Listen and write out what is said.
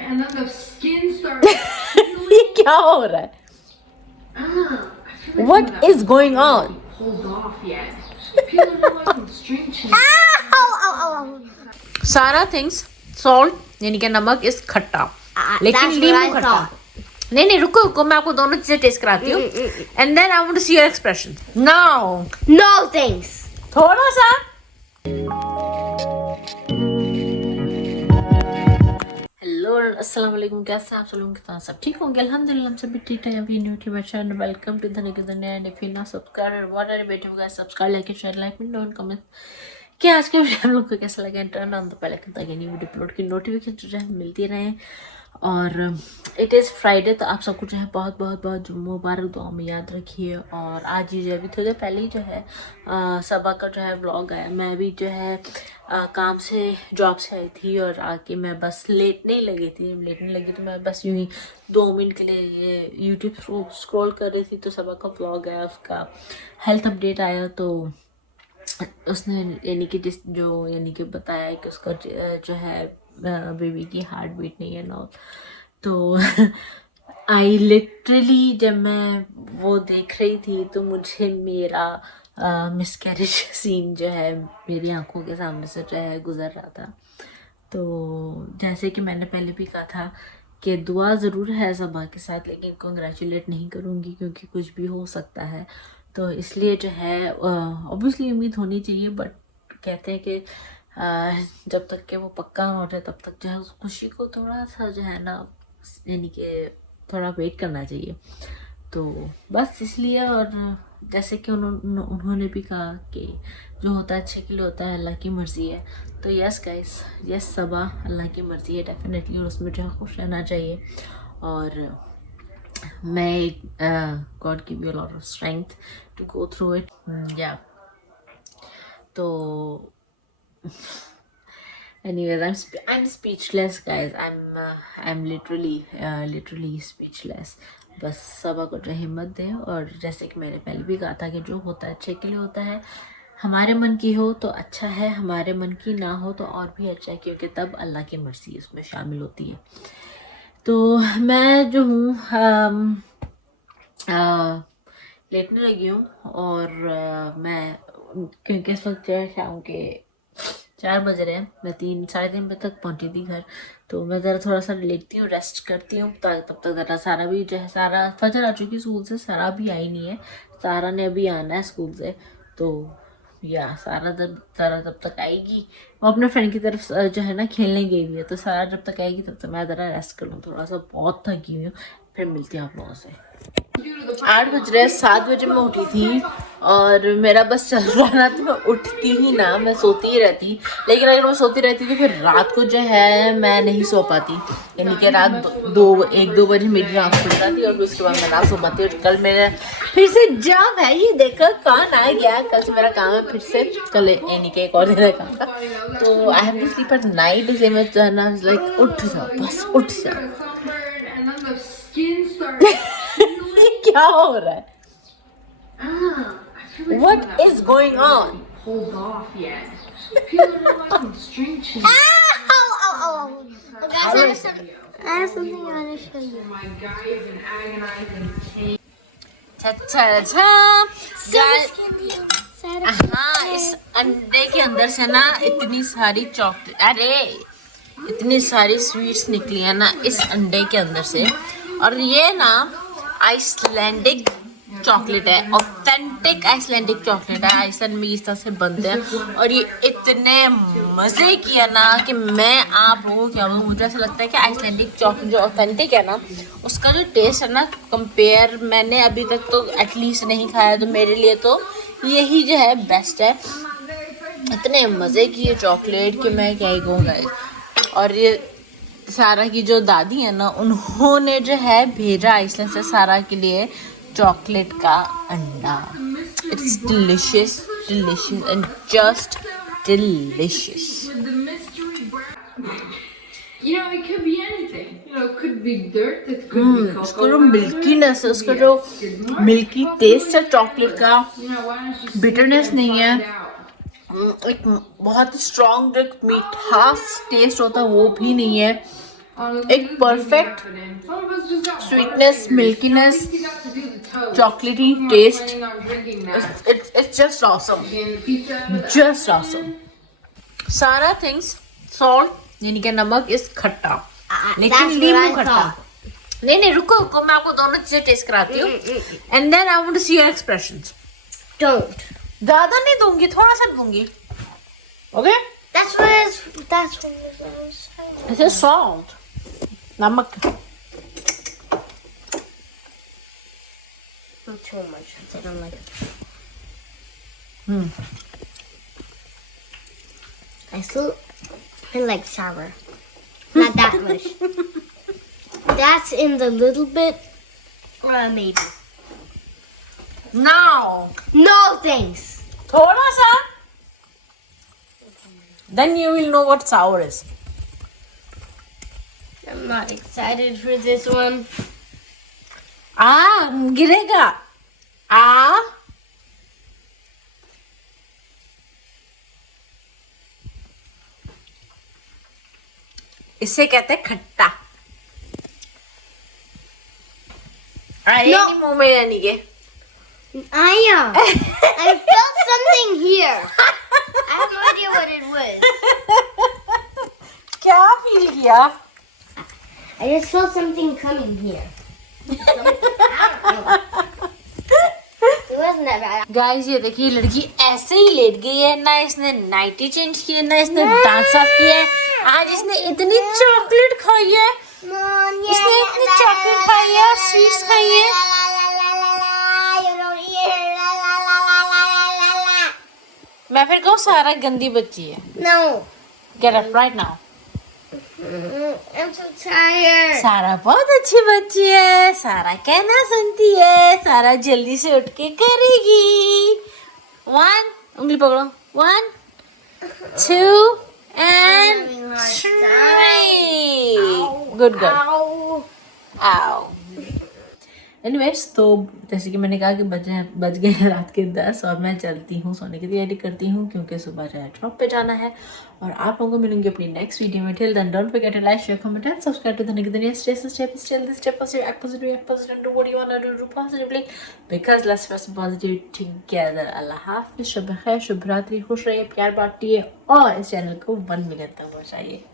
and then the skin started peeling. ये क्या हो रहा है? I feel like What some of that is going on? pulled off yet. Peeling out like some string cheese. सारा things salt यानी कि नमक इस खट्टा, लेकिन नींबू खट्टा। नहीं रुको रुको, मैं आपको दोनों चीजें टेस्ट कराती हूँ and then I want to see your expression now. No thanks. थोड़ा सा हेलो अस्सलाम वालेकुम, कैसे हैं आप सब लोग? कितना सब ठीक होंगे? अल्हम्दुलिल्लाह हम सब भी ठीक है। अभी new to my channel, welcome to Dhanik Duniya. And if you not subscribe what are you waiting for? Subscribe, like, share, let me know in comment कि आज के वीडियो हम लोग को कैसा लगा। Turn on the bell icon ताकि न्यू वीडियो अपलोड की नोटिफिकेशन जो है मिलती रहे। और इट इज़ फ्राइडे, तो आप सबको जो है बहुत बहुत बहुत मुबारक, दुआ में याद रखिए। और आज ही जो है अभी थोड़ी देर पहले ही जो है सबा का जो है व्लॉग आया। मैं भी जो है काम से जॉब से आई थी और आके मैं बस लेटने लगी तो मैं बस यूँ ही 2 मिनट के लिए ये यूट्यूब स्क्रॉल कर रही थी तो सबा का व्लॉग आया, उसका हेल्थ अपडेट आया। तो उसने यानी कि बताया कि उसका जो है बेबी की हार्ट बीट नहीं है ना। तो आई लिटरली जब मैं वो देख रही थी तो मुझे मेरा मिसकैरेज सीन जो है मेरी आंखों के सामने से जो है गुजर रहा था। तो जैसे कि मैंने पहले भी कहा था कि दुआ ज़रूर है सबा के साथ, लेकिन कंग्रेचुलेट नहीं करूँगी क्योंकि कुछ भी हो सकता है। तो इसलिए जो है ऑब्वियसली उम्मीद होनी चाहिए, बट कहते हैं कि जब तक कि वो पक्का ना हो जाए तब तक जो है उस खुशी को थोड़ा सा जो है ना यानी कि थोड़ा वेट करना चाहिए। तो बस इसलिए, और जैसे कि उन्होंने भी कहा कि जो होता है अच्छे के लिए होता है, अल्लाह की मर्ज़ी है। तो यस गाइस, यस सबा, अल्लाह की मर्ज़ी है डेफिनेटली, और उसमें जो है खुश रहना चाहिए। और मैं God give you a lot of strength to go through it yeah. तो anyways, I'm speechless guys. I'm literally speechless. बस सबा को जो हिम्मत दे, और जैसे कि मैंने पहले भी कहा था कि जो होता है अच्छे के लिए होता है। हमारे मन की हो तो अच्छा है, हमारे मन की ना हो तो और भी अच्छा है, क्योंकि तब अल्लाह की मर्ज़ी उसमें शामिल होती है। तो मैं जो हूँ लेटने लगी हूँ, और मैं क्योंकि इस वक्त जो है शाम के 4 बज रहे हैं, मैं 3-3:30 बजे तक पहुँची थी घर। तो मैं ज़रा थोड़ा सा लेटती हूँ, रेस्ट करती हूँ, तब तक ज़रा सारा भी जो है, सारा फजर आ चुकी स्कूल से, सारा भी आई नहीं है। सारा ने अभी आना है स्कूल से, तो या सारा तब तक आएगी। वो अपने फ्रेंड की तरफ जो है ना खेलने गई हुई है, तो सारा जब तक आएगी तब तक मैं ज़रा रेस्ट कर लूँ, थोड़ा सा बहुत थकी हुई हूँ। फिर मिलती हूँ आप लोगों से। 8 बज रहे, 7 बजे मैं उठी थी और मेरा बस चल रहा ना, तो मैं उठती ही ना, मैं सोती ही रहती। लेकिन अगर मैं सोती रहती तो फिर रात को जो है मैं नहीं सो पाती, यानी कि रात 1-2 बजे मेरी आँख खुल जाती और उसके बाद मैं ना सो पाती। और कल मेरा फिर से जॉब है, ये देखो कौन आ गया। कल से मेरा काम है फिर से, कल यानी कि एक और दिन काम था, तो I have to sleep at night. इसलिए मैं जो है ना लाइक उठ जाओ, बस उठ जाओ। क्या हो रहा है? What is going on? Pulled off yet. Peeling out like some string cheese. Guys, I have something I want to show you. My guy is an agonizing pain. हाँ, इस अंडे के अंदर से ना इतनी सारी चॉकलेट, अरे इतनी सारी स्वीट्स निकली है ना इस अंडे के अंदर से। और ये ना आइसलैंडिक चॉकलेट है, ऑथेंटिक आइसलैंडिक चॉकलेट है। आइसलैंड में इस तरह से बनते हैं, और ये इतने मज़े किया ना कि मैं आप लोगों को क्या बोलूँ। मुझे ऐसा लगता है कि आइसलैंडिक चॉकलेट जो ऑथेंटिक है ना, उसका जो टेस्ट है ना, कंपेयर मैंने अभी तक तो एटलीस्ट नहीं खाया, तो मेरे लिए तो यही जो है बेस्ट है। इतने मज़े की ये चॉकलेट कि मैं क्या ही कहूँगा। और ये सारा की जो दादी है ना, उन्होंने जो है भेजा आइसलैंड से सारा के लिए चॉकलेट का अंडा। It's delicious and just delicious. It could be anything. It could be dirt, it could be cocoa. उसका जो मिल्कीनेस है, उसका जो मिल्की टेस्ट है चॉकलेट का, बिटरनेस नहीं है, एक बहुत स्ट्रॉन्ग जो मीठास टेस्ट होता है वो भी नहीं है। एक perfect sweetness, milkiness, chocolatey taste. It's just awesome. Just awesome. Sara thinks salt यानी कि नमक is खट्टा, लेकिन नींबू खट्टा. नहीं रुको मैं आपको दोनों चीजें टेस्ट कराती हूँ. And then I want to see your expressions. Don't. ज्यादा नहीं दूंगी, थोड़ा सा दूंगी. Okay? That's what I was saying. This is salt. नमक. Not too much. I don't like it. I still like sour. Not that much. That's in the little bit. Maybe. Now. No thanks. थोड़ा सा. Then you will know what sour is. I'm not excited for this one. गिरेगा. इसे कहते हैं खट्टा. No. मुंह में यानी के. Aya, I felt something here. I have no idea what it was. क्या फील किया? I just felt something coming here. I don't know. It wasn't that bad. Guys ये देखिए लड़की ऐसे ही लेट गई है. ना इसने नाइटी चेंज की है, ना इसने दांत साफ किया है. आज इसने इतनी चॉकलेट खाई है. Mom, इसने इतनी चॉकलेट खाई है और स्वीट्स खाई है. मैं फिर कहूँ सारा गंदी बच्ची है. No. Get up right now. I'm so tired. सारा बहुत अच्छी बच्ची है. सारा कहना सुनती है. सारा जल्दी से उठ के करेगी. 1 उंगली पकड़ो. 1 2 and 3. Good girl. Ow. Anyways, तो जैसे कि मैंने कहा कि बज गए हैं रात के 10 और मैं चलती हूँ, सोने की तैयारी करती हूँ क्योंकि सुबह जो है ड्रॉप पे जाना है. और आप लोगों को मिलूंगी अपनी नेक्स्ट वीडियो में. Till then, don't forget to like, share, comment and subscribe to Dhanak. Step positive, act positive, and do what you want to do positively because let's spread some positivity together. Allah Hafiz, शुभ खैर, शुभ रात्रि, खुश रहिए, प्यार बांटिए और इस channel को 1 million तक पहुँचाइए.